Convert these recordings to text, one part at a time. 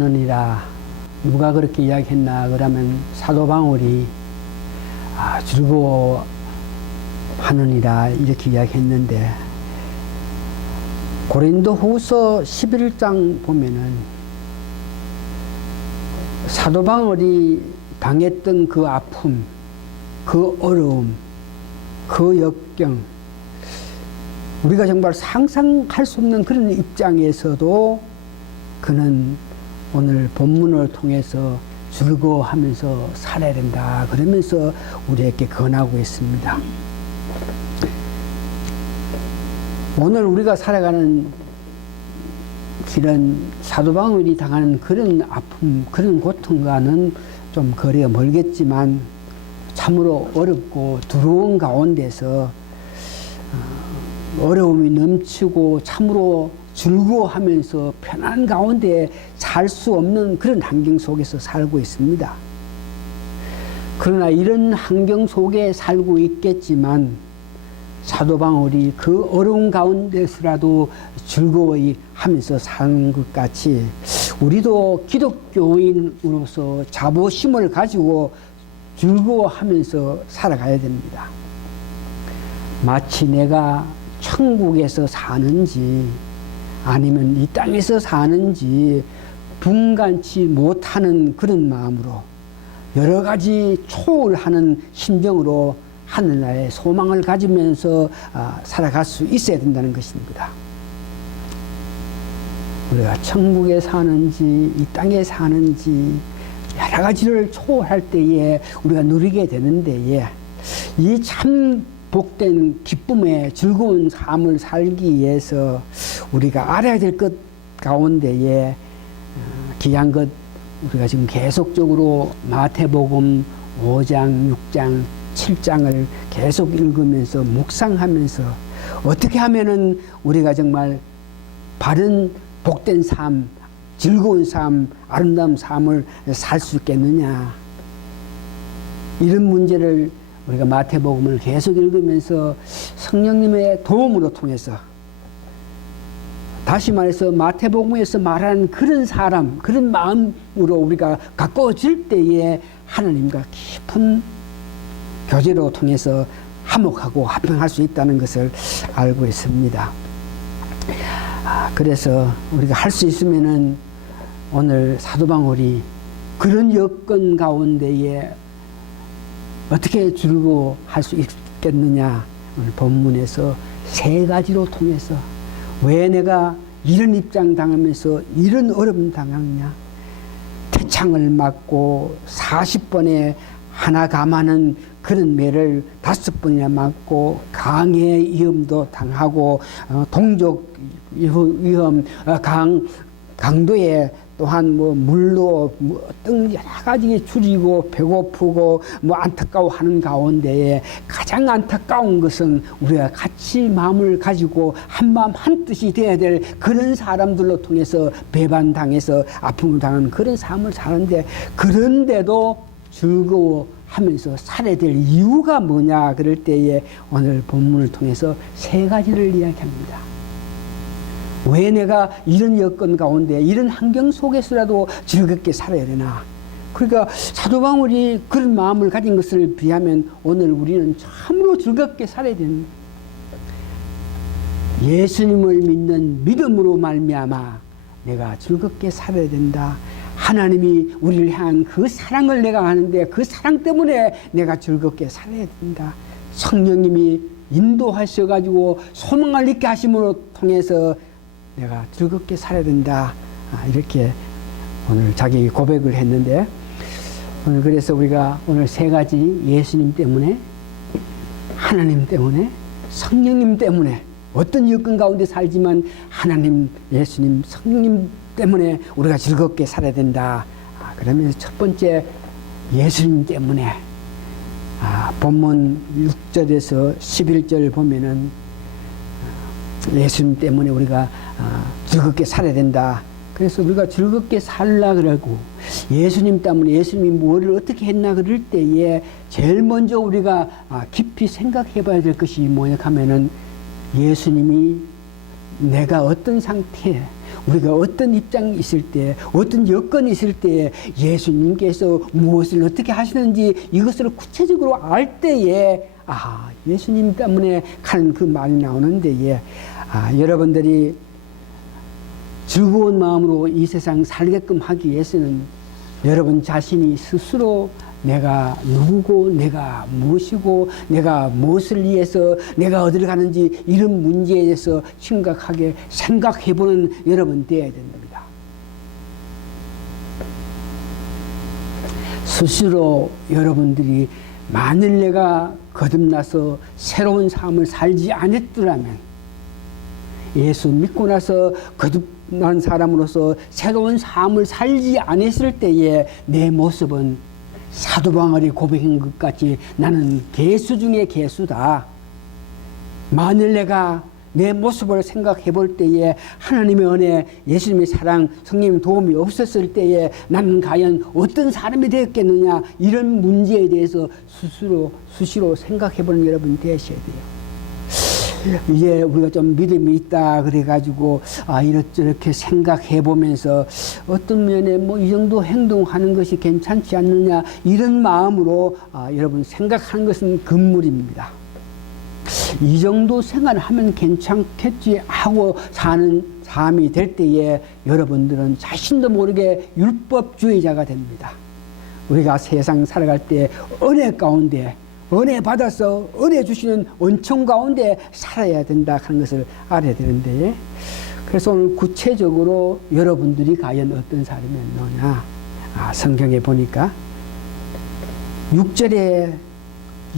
하느니라. 누가 그렇게 이야기했나 그러면 사도 바울이 즐거워하느니라 이렇게 이야기했는데, 고린도후서 11장 보면은 사도 바울이 당했던 그 아픔, 그 어려움, 그 역경, 우리가 정말 상상할 수 없는 그런 입장에서도 그는 오늘 본문을 통해서 즐거워하면서 살아야 된다 그러면서 우리에게 권하고 있습니다. 오늘 우리가 살아가는 길은 사도 바울이 당하는 그런 아픔, 그런 고통과는 좀 거리가 멀겠지만 참으로 어렵고 두려운 가운데서 어려움이 넘치고 참으로 즐거워하면서 편안 가운데 살 수 없는 그런 환경 속에서 살고 있습니다. 그러나 이런 환경 속에 살고 있겠지만 사도 바울이 그 어려운 가운데서라도 즐거워히 하면서 사는 것 같이 우리도 기독교인으로서 자부심을 가지고 즐거워하면서 살아가야 됩니다. 마치 내가 천국에서 사는지 아니면 이 땅에서 사는지 분간치 못하는 그런 마음으로 여러 가지 초월하는 심정으로 하늘나라의 소망을 가지면서 살아갈 수 있어야 된다는 것입니다. 우리가 천국에 사는지 이 땅에 사는지 여러 가지를 초월할 때에 우리가 누리게 되는 데에 이 참 복된 기쁨의 즐거운 삶을 살기 위해서 우리가 알아야 될 것 가운데에 귀한 것, 우리가 지금 계속적으로 마태복음 5장, 6장, 7장을 계속 읽으면서 묵상하면서 어떻게 하면은 우리가 정말 바른 복된 삶, 즐거운 삶, 아름다운 삶을 살 수 있겠느냐, 이런 문제를 우리가 마태복음을 계속 읽으면서 성령님의 도움으로 통해서, 다시 말해서 마태복음에서 말하는 그런 사람, 그런 마음으로 우리가 가까워질 때에 하나님과 깊은 교제로 통해서 화목하고 화평할 수 있다는 것을 알고 있습니다. 그래서 우리가 할 수 있으면은 오늘 사도 바울이 그런 여건 가운데에 어떻게 즐거워할 수 있겠느냐, 오늘 본문에서 세 가지로 통해서 왜 내가 이런 입장 당하면서 이런 어려움 당하느냐, 태창을 맞고 40번에 하나 감하는 그런 매를 5번이나 맞고 강의 위험도 당하고 동족 위험, 강도에 또한 물로 어떤 여러 가지 줄이고 배고프고 안타까워하는 가운데에 가장 안타까운 것은 우리가 같이 마음을 가지고 한 마음 한 뜻이 되어야 될 그런 사람들로 통해서 배반당해서 아픔을 당하는 그런 삶을 사는데, 그런데도 즐거워하면서 살아야 될 이유가 뭐냐 그럴 때에 오늘 본문을 통해서 세 가지를 이야기합니다. 왜 내가 이런 여건 가운데 이런 환경 속에서라도 즐겁게 살아야 되나? 그러니까 사도 바울이 그런 마음을 가진 것을 비하면 오늘 우리는 참으로 즐겁게 살아야 되는, 예수님을 믿는 믿음으로 말미암아 내가 즐겁게 살아야 된다. 하나님이 우리를 향한 그 사랑을 내가 아는데 그 사랑 때문에 내가 즐겁게 살아야 된다. 성령님이 인도하셔가지고 소망을 있게 하심으로 통해서 내가 즐겁게 살아야 된다. 이렇게 오늘 자기 고백을 했는데, 오늘 그래서 우리가 오늘 세 가지, 예수님 때문에, 하나님 때문에, 성령님 때문에, 어떤 여건 가운데 살지만 하나님, 예수님, 성령님 때문에 우리가 즐겁게 살아야 된다. 그러면서 첫 번째 예수님 때문에, 본문 6절에서 11절 보면은 예수님 때문에 우리가 즐겁게 살아야 된다. 그래서 우리가 즐겁게 살라 그러고, 예수님 때문에 예수님이 뭐를 어떻게 했나 그럴 때에 제일 먼저 우리가 깊이 생각해 봐야 될 것이 뭐냐 하면은, 예수님이 내가 어떤 상태에 우리가 어떤 입장이 있을 때, 어떤 여건이 있을 때 예수님께서 무엇을 어떻게 하시는지 이것을 구체적으로 알 때에 예수님 때문에 가는 그 말이 나오는데 여러분들이 즐거운 마음으로 이 세상 살게끔 하기 위해서는 여러분 자신이 스스로 내가 누구고 내가 무엇이고 내가 무엇을 위해서 내가 어디를 가는지 이런 문제에 대해서 심각하게 생각해보는 여러분 되어야 됩니다. 스스로 여러분들이 만일 내가 거듭나서 새로운 삶을 살지 않았더라면, 예수 믿고 나서 거듭난 사람으로서 새로운 삶을 살지 않았을 때에 내 모습은 사도바울이 고백한 것 같이 나는 개수 중에 개수다. 만일 내가 내 모습을 생각해 볼 때에 하나님의 은혜, 예수님의 사랑, 성령의 도움이 없었을 때에 나는 과연 어떤 사람이 되었겠느냐, 이런 문제에 대해서 수시로 생각해 보는 여러분 되셔야 돼요. 이제 우리가 좀 믿음이 있다 그래가지고 이렇게 생각해 보면서 어떤 면에 이 정도 행동하는 것이 괜찮지 않느냐, 이런 마음으로 여러분 생각하는 것은 금물입니다. 이 정도 생활하면 괜찮겠지 하고 사는 삶이 될 때에 여러분들은 자신도 모르게 율법주의자가 됩니다. 우리가 세상 살아갈 때 은혜 가운데, 은혜 받아서 은혜 주시는 은총 가운데 살아야 된다 하는 것을 알아야 되는데, 그래서 오늘 구체적으로 여러분들이 과연 어떤 사람이었느냐, 성경에 보니까 6절에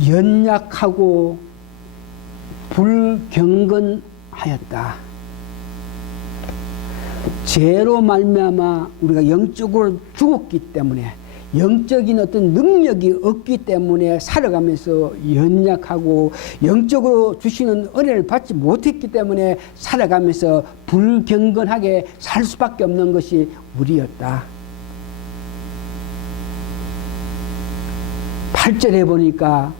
연약하고 불경건하였다. 죄로 말미암아 우리가 영적으로 죽었기 때문에, 영적인 어떤 능력이 없기 때문에 살아가면서 연약하고 영적으로 주시는 은혜를 받지 못했기 때문에 살아가면서 불경건하게 살 수밖에 없는 것이 우리였다. 8절에 보니까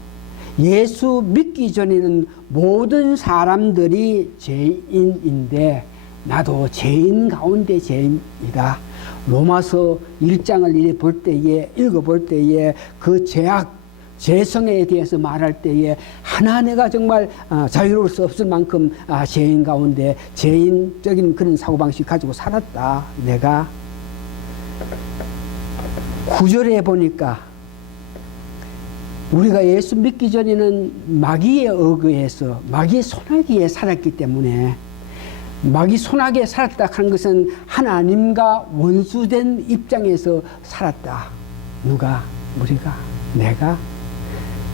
예수 믿기 전에는 모든 사람들이 죄인인데 나도 죄인 가운데 죄인이다. 로마서 1장을 읽어볼 때에 그 죄악, 죄성에 대해서 말할 때에 하나 내가 정말 자유로울 수 없을 만큼 죄인 가운데 죄인적인 그런 사고방식 가지고 살았다. 내가 9절에 보니까 우리가 예수 믿기 전에는 마귀에 의거해서 마귀의 손아귀에 살았기 때문에, 마귀 손아귀에 살았다 하는 것은 하나님과 원수된 입장에서 살았다. 누가? 우리가? 내가?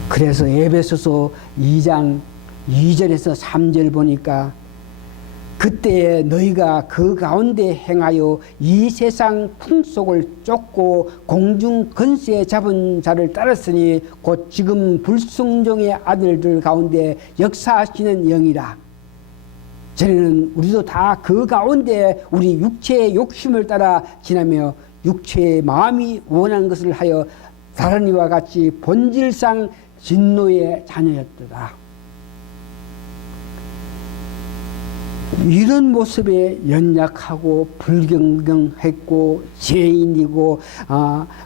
그래서 에베소서 2장 2절에서 3절 보니까 그때에 너희가 그 가운데 행하여 이 세상 풍속을 쫓고 공중 권세 잡은 자를 따랐으니 곧 지금 불순종의 아들들 가운데 역사하시는 영이라. 전에는 우리도 다 그 가운데 우리 육체의 욕심을 따라 지나며 육체의 마음이 원하는 것을 하여 다른 이와 같이 본질상 진노의 자녀였더라. 이런 모습에 연약하고 불경건했고 죄인이고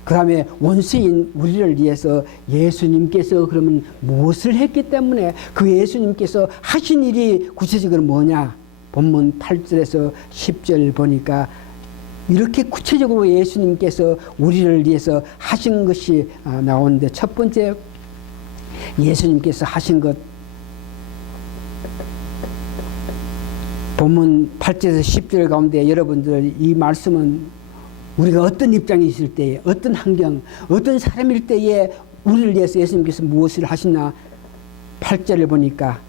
그 다음에 원수인 우리를 위해서 예수님께서 그러면 무엇을 했기 때문에, 그 예수님께서 하신 일이 구체적으로 뭐냐, 본문 8절에서 10절 보니까 이렇게 구체적으로 예수님께서 우리를 위해서 하신 것이 나오는데, 첫 번째 예수님께서 하신 것, 본문 8절에서 10절 가운데 여러분들 이 말씀은 우리가 어떤 입장에 있을 때에, 어떤 환경, 어떤 사람일 때에 우리를 위해서 예수님께서 무엇을 하시나, 8절을 보니까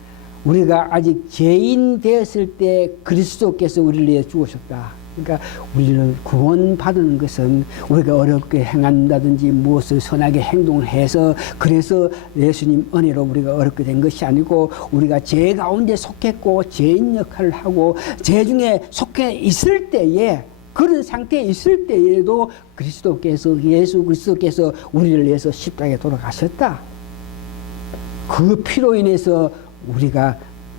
우리가 아직 죄인 되었을 때 그리스도께서 우리를 위해 죽으셨다. 그러니까 우리를 구원받는 것은 우리가 어렵게 행한다든지 무엇을 선하게 행동을 해서 그래서 예수님 은혜로 우리가 어렵게 된 것이 아니고, 우리가 죄 가운데 속했고 죄인 역할을 하고 죄 중에 속해 있을 때에, 그런 상태에 있을 때에도 그리스도께서, 예수 그리스도께서 우리를 위해서 십자가에 돌아가셨다. 그 피로 인해서 우리가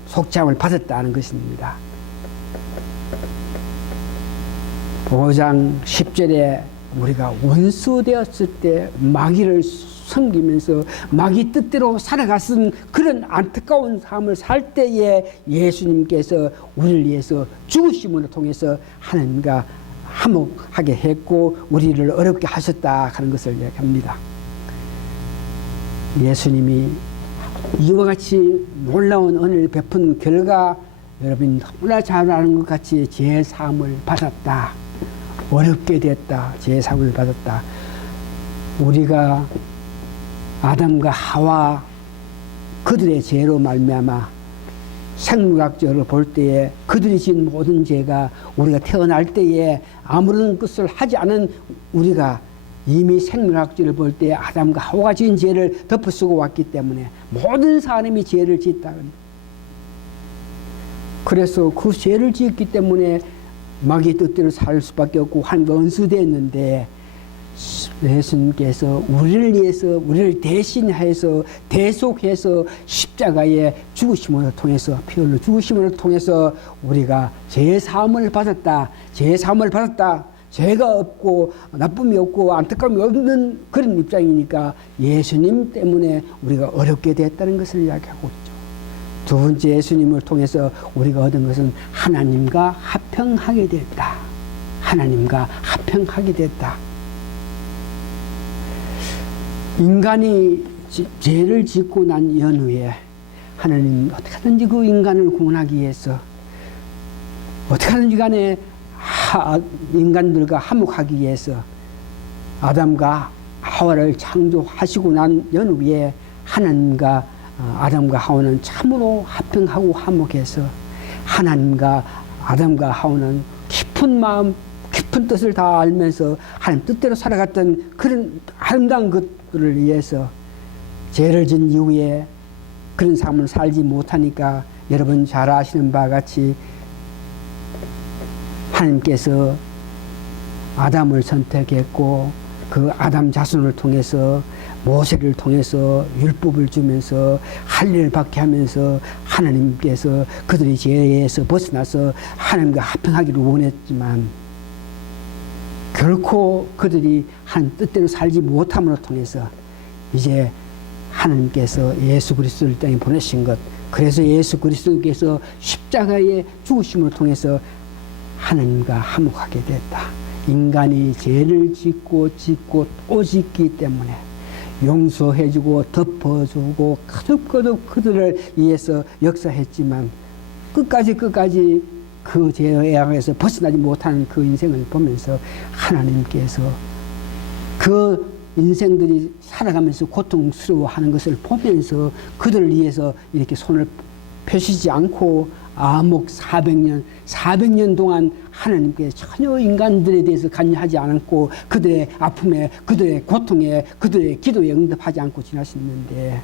속죄함을 받았다는 것입니다. 5장 10절에 우리가 원수 되었을 때 마귀를 섬기면서 마귀 뜻대로 살아갔은 그런 안타까운 삶을 살 때에 예수님께서 우리를 위해서 죽으심으로 통해서 하나님과 화목하게 했고 우리를 어렵게 하셨다 하는 것을 이야기합니다. 예수님이 이와 같이 놀라운 은혜를 베푼 결과 여러분 너무나 잘 아는 것 같이 제사함을 받았다. 어렵게 됐다. 제사함을 받았다. 우리가 아담과 하와 그들의 죄로 말미암아 생물학적으로 볼 때에 그들이 지은 모든 죄가 우리가 태어날 때에 아무런 것을 하지 않은 우리가 이미 생물학적으로 볼 때에 아담과 하와가 지은 죄를 덮어쓰고 왔기 때문에 모든 사람이 죄를 짓다. 그래서 그 죄를 지었기 때문에 마귀의 뜻대로 살 수밖에 없고 하나님과 원수됐는데 예수님께서 우리를 위해서 우리를 대신해서 대속해서 십자가의 죽으심을 통해서 피 흘려 죽으심을 통해서 우리가 죄사함을 받았다. 죄사함을 받았다. 죄가 없고 나쁨이 없고 안타까움이 없는 그런 입장이니까 예수님 때문에 우리가 어렵게 됐다는 것을 이야기하고 있죠. 두 번째 예수님을 통해서 우리가 얻은 것은 하나님과 화평하게 됐다. 하나님과 화평하게 됐다. 인간이 죄를 짓고 난 연후에 하나님 어떻게든지 그 인간을 구원하기 위해서 어떻게든지 간에 인간들과 화목하기 위해서 아담과 하와를 창조하시고 난 연후에 하나님과 아담과 하와는 참으로 화평하고 화목해서 하나님과 아담과 하와는 깊은 마음 깊은 뜻을 다 알면서 하나님 뜻대로 살아갔던 그런 아름다운 것들을 위해서 죄를 진 이후에 그런 삶을 살지 못하니까 여러분 잘 아시는 바와 같이 하나님께서 아담을 선택했고 그 아담 자손을 통해서 모세를 통해서 율법을 주면서 할례를 받게 하면서 하나님께서 그들의 죄에서 벗어나서 하나님과 화평하기를 원했지만 결코 그들이 하나님 뜻대로 살지 못함으로 통해서 이제 하나님께서 예수 그리스도를 이 땅에 보내신 것, 그래서 예수 그리스도께서 십자가의 죽으심을 통해서 하나님과 화목하게 됐다. 인간이 죄를 짓고 또 짓기 때문에 용서해주고 덮어주고 거듭 그들을 위해서 역사했지만 끝까지 그 죄의 영에서 벗어나지 못하는 그 인생을 보면서 하나님께서 그 인생들이 살아가면서 고통스러워하는 것을 보면서 그들을 위해서 이렇게 손을 펴시지 않고 암흑 400년 동안 하나님께 전혀 인간들에 대해서 관여하지 않고 그들의 아픔에 그들의 고통에 그들의 기도에 응답하지 않고 지나셨는데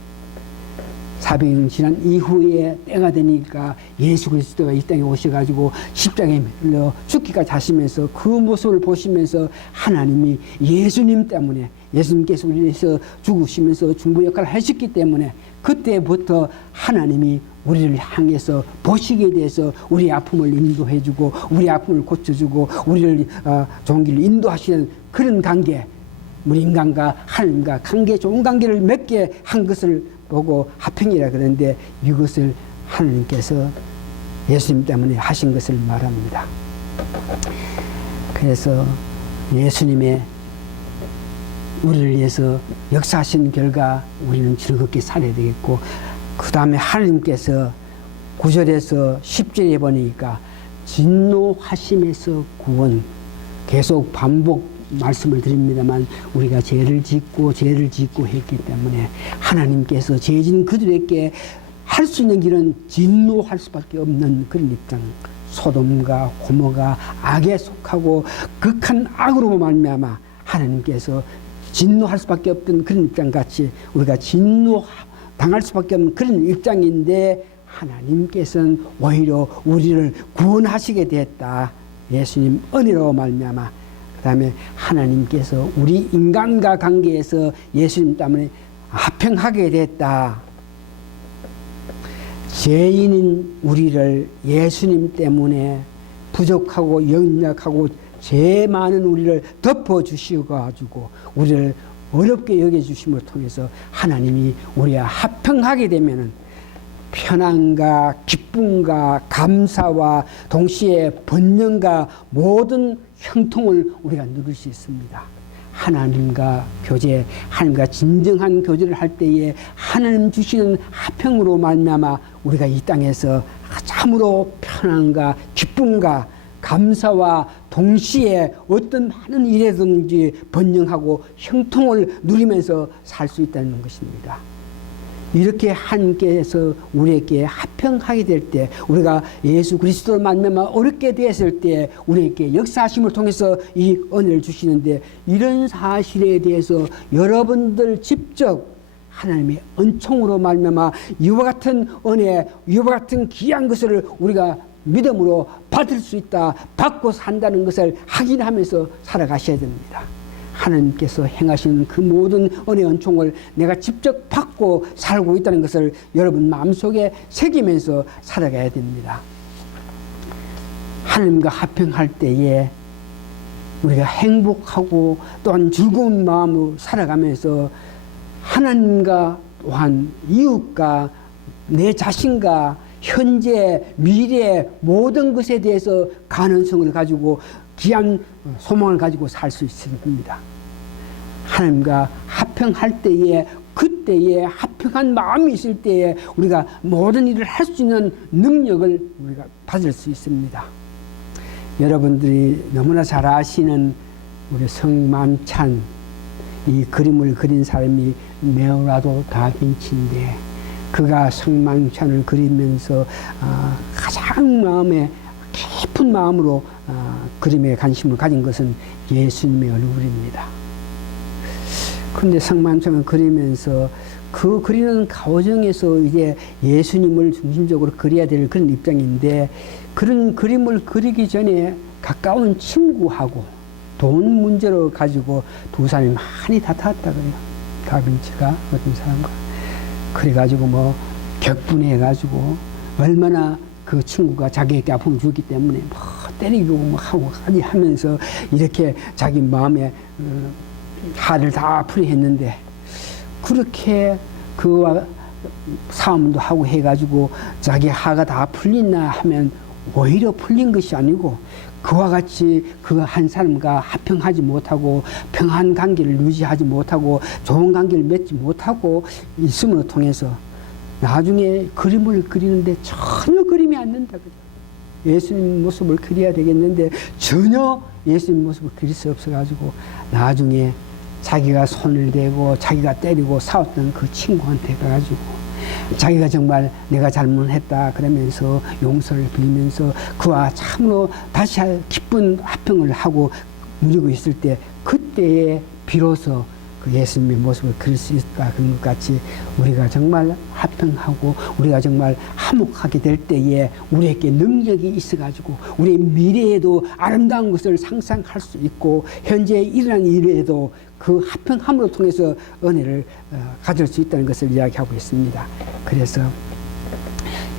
400년 지난 이후에 때가 되니까 예수 그리스도가 이 땅에 오셔가지고 십자가에 매달려 죽기까지 하시면서 그 모습을 보시면서 하나님이 예수님 때문에 예수님께서 우리를 위해서 죽으시면서 중보 역할을 하셨기 때문에 그때부터 하나님이 우리를 향해서 보시게 돼서 우리의 아픔을 인도해주고 우리의 아픔을 고쳐주고 우리를 좋은 길로 인도하시는 그런 관계, 우리 인간과 하나님과 관계, 좋은 관계를 맺게 한 것을 보고 화평이라 그러는데 이것을 하나님께서 예수님 때문에 하신 것을 말합니다. 그래서 예수님의 우리를 위해서 역사하신 결과 우리는 즐겁게 살아야 되겠고 그 다음에 하나님께서 9절에서 10절에 보니까 진노하심에서 구원, 계속 반복 말씀을 드립니다만 우리가 죄를 짓고 했기 때문에 하나님께서 죄진 그들에게 할 수 있는 길은 진노할 수밖에 없는 그런 입장. 소돔과 고모가 악에 속하고 극한 악으로 말미암아 하나님께서 진노할 수밖에 없던 그런 입장같이 우리가 진노당할 수밖에 없는 그런 입장인데 하나님께서는 오히려 우리를 구원하시게 됐다. 예수님 은혜로 말미암아. 그 다음에 하나님께서 우리 인간과 관계에서 예수님 때문에 화평하게 됐다. 죄인인 우리를 예수님 때문에 부족하고 연약하고 죄 많은 우리를 덮어주시고 우리를 어렵게 여겨주심을 통해서 하나님이 우리와 합평하게 되면은 편안과 기쁨과 감사와 동시에 번영과 모든 형통을 우리가 누릴 수 있습니다. 하나님과 교제, 하나님과 진정한 교제를 할 때에 하나님 주시는 화평으로 말미암아 우리가 이 땅에서 참으로 편안과 기쁨과 감사와 동시에 어떤 많은 일에든지 번영하고 형통을 누리면서 살 수 있다는 것입니다. 이렇게 하나님께서 우리에게 합평하게 될 때, 우리가 예수 그리스도로 말미암아 어렵게 되었을 때 우리에게 역사하심을 통해서 이 은혜를 주시는데, 이런 사실에 대해서 여러분들 직접 하나님의 은총으로 말미암아 이와 같은 은혜, 이와 같은 귀한 것을 우리가 믿음으로 받을 수 있다, 받고 산다는 것을 확인하면서 살아가셔야 됩니다. 하나님께서 행하신 그 모든 은혜 은총을 내가 직접 받고 살고 있다는 것을 여러분 마음속에 새기면서 살아가야 됩니다. 하나님과 합평할 때에 우리가 행복하고 또한 즐거운 마음으로 살아가면서 하나님과 또한 이웃과 내 자신과 현재, 미래 모든 것에 대해서 가능성을 가지고 귀한 소망을 가지고 살 수 있습니다. 하나님과 합평할 때에, 그때에 합평한 마음이 있을 때에 우리가 모든 일을 할 수 있는 능력을 우리가 받을 수 있습니다. 여러분들이 너무나 잘 아시는 우리 성만찬, 이 그림을 그린 사람이 레오나르도 다빈치인데, 그가 성만찬을 그리면서 가장 마음에 깊은 마음으로 그림에 관심을 가진 것은 예수님의 얼굴입니다. 그런데 성만찬을 그리면서 그 그리는 과정에서 이제 예수님을 중심적으로 그려야 될 그런 입장인데, 그런 그림을 그리기 전에 가까운 친구하고 돈 문제로 가지고 두 사람이 많이 다퉜다 그래요. 다빈치가 어떤 사람과. 그래가지고 뭐 격분해가지고 얼마나 그 친구가 자기에게 아픔을 주기 때문에 뭐 때리고 뭐 하고까지 하면서 이렇게 자기 마음에 화를 다 풀이했는데, 그렇게 그와 싸움도 하고 해가지고 자기 화가 다 풀리나 하면 오히려 풀린 것이 아니고 그와 같이 그 한 사람과 합평하지 못하고 평안 관계를 유지하지 못하고 좋은 관계를 맺지 못하고 있음으로 통해서 나중에 그림을 그리는데 전혀 그림이 안 난다. 예수님 모습을 그려야 되겠는데 전혀 예수님 모습을 그릴 수 없어가지고 나중에 자기가 손을 대고 자기가 때리고 싸웠던 그 친구한테 가가지고 자기가 정말 내가 잘못했다 그러면서 용서를 빌면서 그와 참으로 다시 기쁜 합평을 하고 누리고 있을 때, 그때에 비로소 그 예수님의 모습을 그릴 수 있다. 그런 것 같이 우리가 정말 합평하고 우리가 정말 화목하게 될 때에 우리에게 능력이 있어가지고 우리의 미래에도 아름다운 것을 상상할 수 있고 현재 일어난 일에도 그 합평함으로 통해서 은혜를 가질 수 있다는 것을 이야기하고 있습니다. 그래서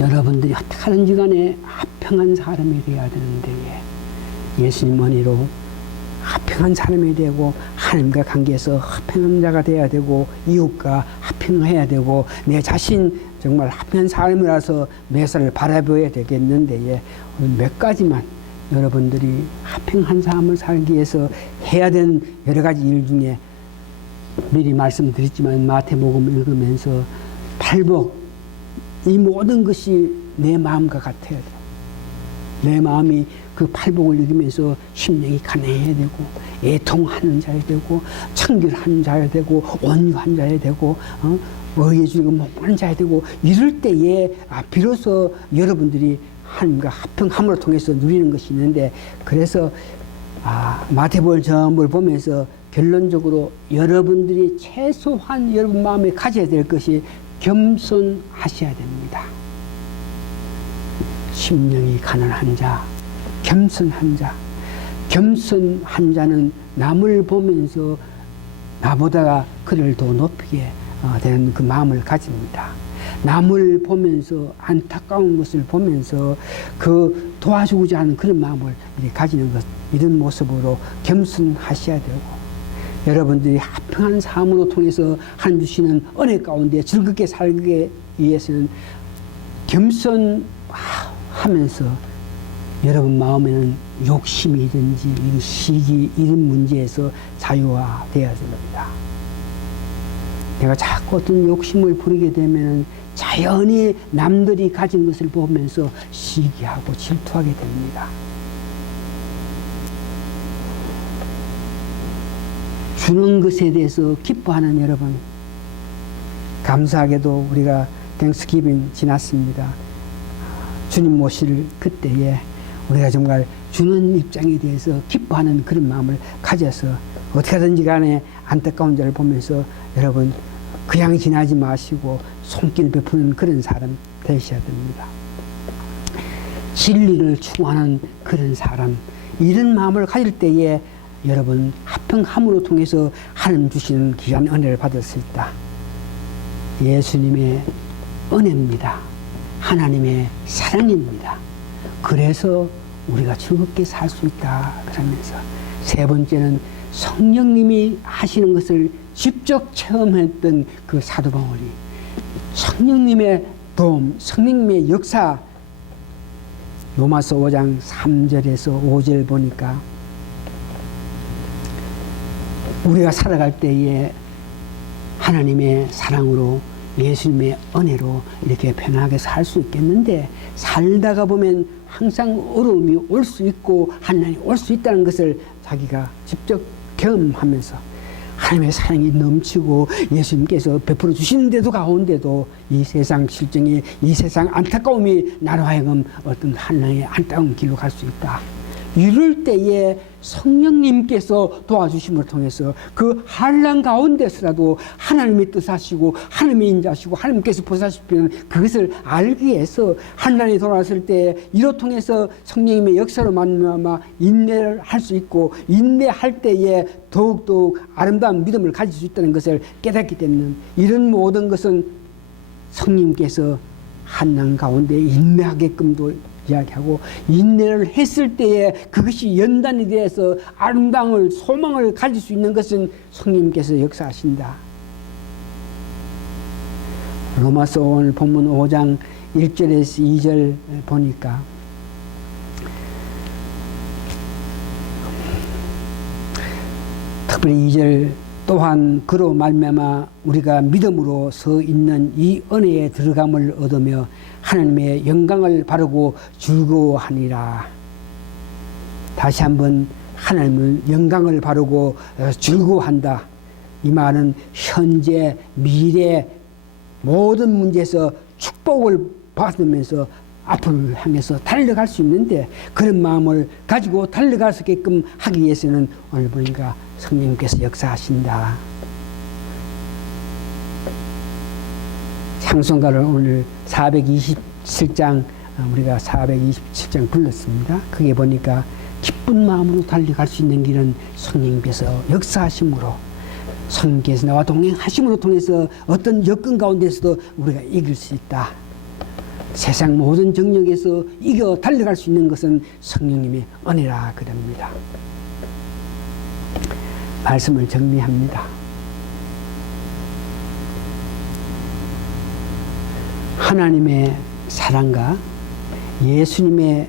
여러분들이 어떻게 하든지 간에 합평한 사람이 되어야 되는데, 예수님 은혜로 합평한 사람이 되고 하나님과 관계에서 합평한 자가 되어야 되고 이웃과 합평해야 되고 내 자신 정말 합평한 사람이라서 매사를 바라보아야 되겠는데, 몇 가지만 여러분들이 합평한 삶을 살기 위해서 해야 되는 여러 가지 일 중에 미리 말씀드렸지만 마태복음 읽으면서 팔복, 이 모든 것이 내 마음과 같아야 돼요. 내 마음이 그 팔복을 읽으면서 심령이 간해야 되고 애통하는 자야 되고 청결한 자야 되고 온유한 자야 되고 의에 주고 목마른 자야 되고, 이럴 때에 비로소 여러분들이 하나님과 합평함을 통해서 누리는 것이 있는데, 그래서 마태복음 전부를 보면서 결론적으로 여러분들이 최소한 여러분 마음에 가져야 될 것이 겸손하셔야 됩니다. 심령이 가난한 자, 겸손한 자. 겸손한 자는 남을 보면서 나보다 그를 더 높이게 되는 그 마음을 가집니다. 남을 보면서 안타까운 것을 보면서 그 도와주고자 하는 그런 마음을 가지는 것, 이런 모습으로 겸손하셔야 되고, 여러분들이 화평한 삶으로 통해서 하나님 주시는 은혜 가운데 즐겁게 살기 위해서는 겸손하면서 여러분 마음에는 욕심이든지 시기 이런 문제에서 자유화되어야 됩니다. 내가 자꾸 어떤 욕심을 부리게 되면 자연히 남들이 가진 것을 보면서 시기하고 질투하게 됩니다. 주는 것에 대해서 기뻐하는 여러분, 감사하게도 우리가 땡스기빙 지났습니다. 주님 모실 그때에 우리가 정말 주는 입장에 대해서 기뻐하는 그런 마음을 가져서 어떻게 하든지 간에 안타까운 자를 보면서 여러분 그냥 지나지 마시고 손길 베푸는 그런 사람 되셔야 됩니다. 진리를 추구하는 그런 사람, 이런 마음을 가질 때에 여러분 화평함으로 통해서 하나님 주시는 귀한 은혜를 받을 수 있다. 예수님의 은혜입니다. 하나님의 사랑입니다. 그래서 우리가 즐겁게 살 수 있다 그러면서, 세 번째는 성령님이 하시는 것을 직접 체험했던 그 사도 바울이 성령님의 도움, 성령님의 역사, 로마서 5장 3절에서 5절 보니까 우리가 살아갈 때에 하나님의 사랑으로 예수님의 은혜로 이렇게 편하게 살 수 있겠는데, 살다가 보면 항상 어려움이 올 수 있고 한난이 올 수 있다는 것을 자기가 직접 경험하면서 하나님의 사랑이 넘치고 예수님께서 베풀어 주시는데도 가운데도 이 세상 실정이, 이 세상 안타까움이 나로 하여금 어떤 한나의 안타까운 길로 갈 수 있다. 이럴 때에 성령님께서 도와주심을 통해서 그 한란 가운데서라도 하나님의 뜻하시고 하나님의 인자시고 하나님께서 보살피는 그것을 알기 위해서 한란이 돌아왔을 때 이로 통해서 성령님의 역사로 말미암아 인내를 할 수 있고, 인내할 때에 더욱더욱 아름다운 믿음을 가질 수 있다는 것을 깨닫기 때문에, 이런 모든 것은 성령님께서 한란 가운데 인내하게끔도 이야기하고, 인내를 했을 때에 그것이 연단이 되어서 아름다움을, 소망을 가질 수 있는 것은 성령님께서 역사하신다. 로마서 오늘 본문 5장 1절에서 2절 보니까 특별히 2절, 또한 그로 말미암아 우리가 믿음으로 서 있는 이 은혜에 들어감을 얻으며 하나님의 영광을 바르고 즐거워하니라. 다시 한번 하나님의 영광을 바르고 즐거워한다. 이 말은 현재, 미래 모든 문제에서 축복을 받으면서 앞을 향해서 달려갈 수 있는데, 그런 마음을 가지고 달려갈 수 있게끔 하기 위해서는 오늘 보니까 성령님께서 역사하신다. 찬송가를 오늘 427장, 우리가 427장 불렀습니다. 그게 보니까 기쁜 마음으로 달려갈 수 있는 길은 성령님께서 역사하심으로, 성령께서 나와 동행하심으로 통해서 어떤 여건 가운데서도 우리가 이길 수 있다. 세상 모든 정력에서 이겨 달려갈 수 있는 것은 성령님의 은혜라 그럽니다. 말씀을 정리합니다. 하나님의 사랑과 예수님의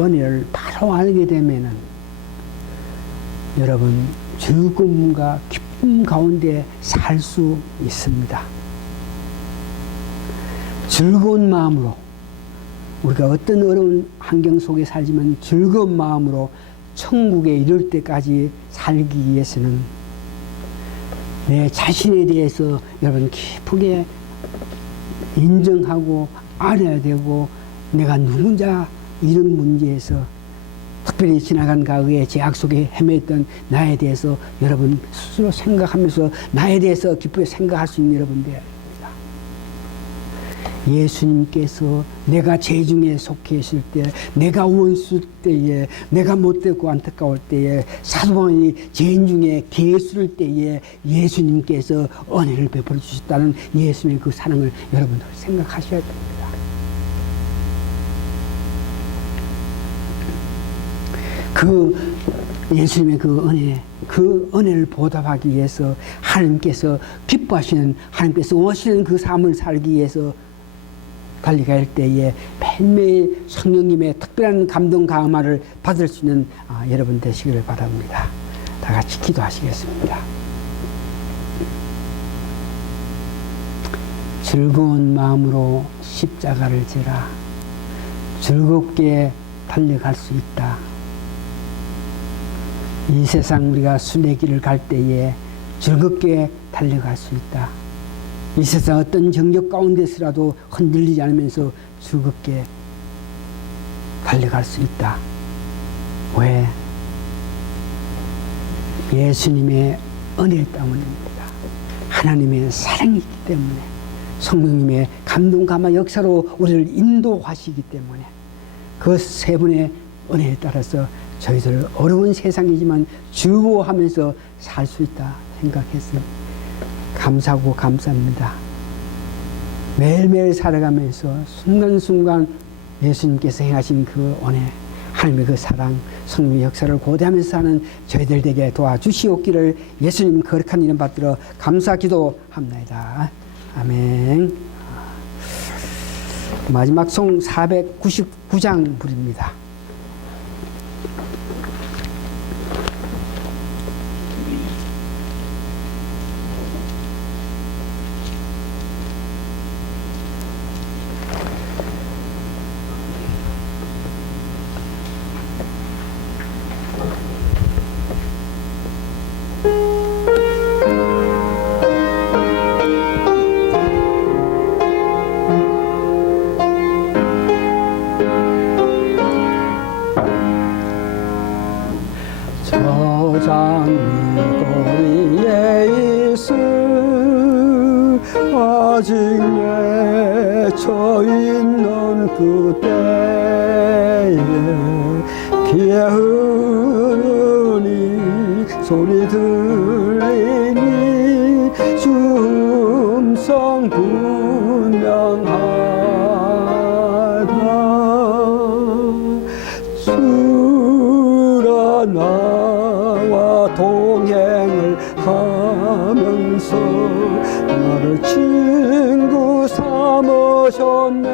은혜를 바로 알게 되면은 여러분 즐거움과 기쁨 가운데 살 수 있습니다. 즐거운 마음으로, 우리가 어떤 어려운 환경 속에 살지만 즐거운 마음으로 천국에 이를 때까지 살기 위해서는 내 자신에 대해서 여러분 깊게 인정하고 알아야 되고, 내가 누군자 이런 문제에서 특별히 지나간 과거의 죄악 속에 헤맸던 나에 대해서 여러분 스스로 생각하면서 나에 대해서 기쁘게 생각할 수 있는 여러분 되어야 됩니다. 예수님께서 내가 죄 중에 속해 있을 때, 내가 원수 때에, 내가 못되고 안타까울 때에, 사도 바울이 죄인 중에 개수를 때에 예수님께서 은혜를 베풀어 주셨다는 예수님의 그 사랑을 여러분들 생각하셔야 됩니다. 그 예수님의 그 은혜를 보답하기 위해서 하나님께서 기뻐하시는, 하나님께서 원하시는 그 삶을 살기 위해서 달려갈 때에 매일매일 성령님의 특별한 감동 감화를 받을 수 있는 여러분 되시기를 바랍니다. 다 같이 기도하시겠습니다. 즐거운 마음으로 십자가를 지라 즐겁게 달려갈 수 있다. 이 세상 우리가 순의 길을 갈 때에 즐겁게 달려갈 수 있다. 이 세상 어떤 정적 가운데서라도 흔들리지 않으면서 즐겁게 달려갈 수 있다. 왜? 예수님의 은혜 때문입니다. 하나님의 사랑이 있기 때문에, 성령님의 감동 감화 역사로 우리를 인도하시기 때문에, 그 세 분의 은혜에 따라서 저희들 어려운 세상이지만 즐거워하면서 살 수 있다 생각했습니다. 감사하고 감사합니다. 매일매일 살아가면서 순간순간 예수님께서 행하신 그 은혜, 하나님의 그 사랑, 성령의 역사를 고대하면서 사는 저희들에게 도와주시옵기를 예수님 거룩한 이름 받들어 감사 기도합니다. 아멘. 마지막 송 499장 부릅니다. 장거리에 있을 아직 맺혀 있는 그때에 귀에 흐르니 소리 들리니 주 음성 분명하다. 주가 나와 동행을 하면서 나를 친구 삼으셨네.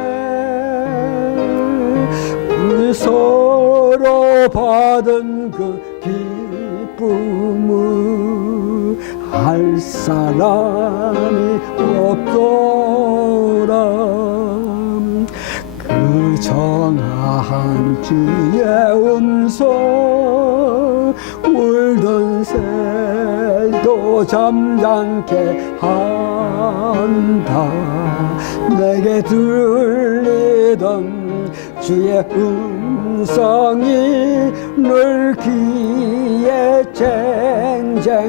우리 서로 받은 그 기쁨을 알 사람이 없더라. 그 정한 주의 음성 울던 새도 잠잠케 한다. 내게 들리던 주의 음성이 늘 귀에 쟁쟁하나.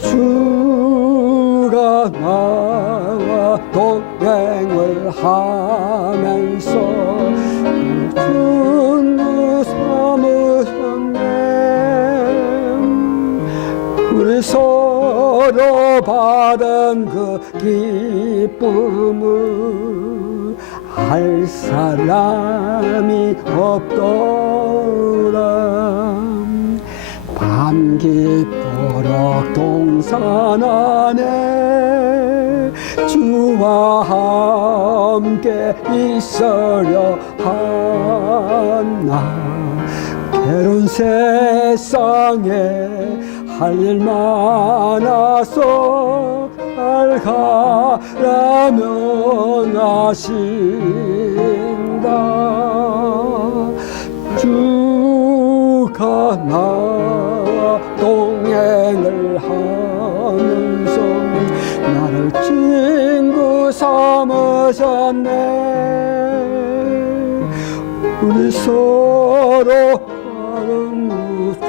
주가 나와 동행을 하면서 친구 삼으셨네. 우리 서로 받은 그 기쁨을 알 사람이 없더라. 밤 깊도록 동산 안에 주와 함께 있으려 하나. 괴로운 세상에 할 일 많아서 알가라면 하신다. 주가 나와 동행을 하면서 나를 친구 삼으셨네. 우리 서로 다른 모습을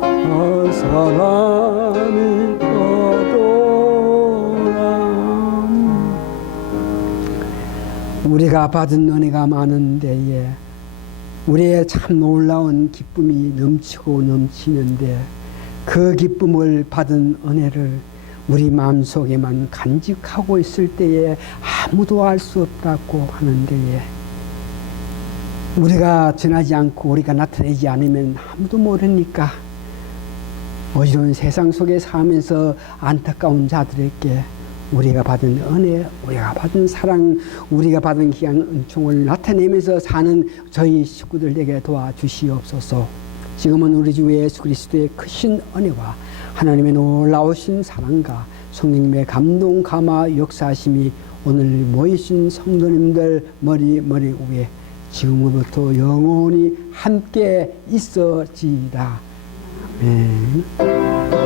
한 사람이 없더라. 우리가 받은 은혜가 많은 데에 우리의 참 놀라운 기쁨이 넘치고 넘치는데 그 기쁨을 받은 은혜를 우리 마음속에만 간직하고 있을 때에 아무도 알 수 없다고 하는 데에 우리가 전하지 않고 우리가 나타내지 않으면 아무도 모르니까 어지러운 세상 속에 살면서 안타까운 자들에게 우리가 받은 은혜, 우리가 받은 사랑, 우리가 받은 귀한 은총을 나타내면서 사는 저희 식구들에게 도와주시옵소서. 지금은 우리 주 예수 그리스도의 크신 은혜와 하나님의 놀라우신 사랑과 성령님의 감동, 감화, 역사하심이 오늘 모이신 성도님들 머리 위에 지금부터 영원히 함께 있어지이다. 아멘.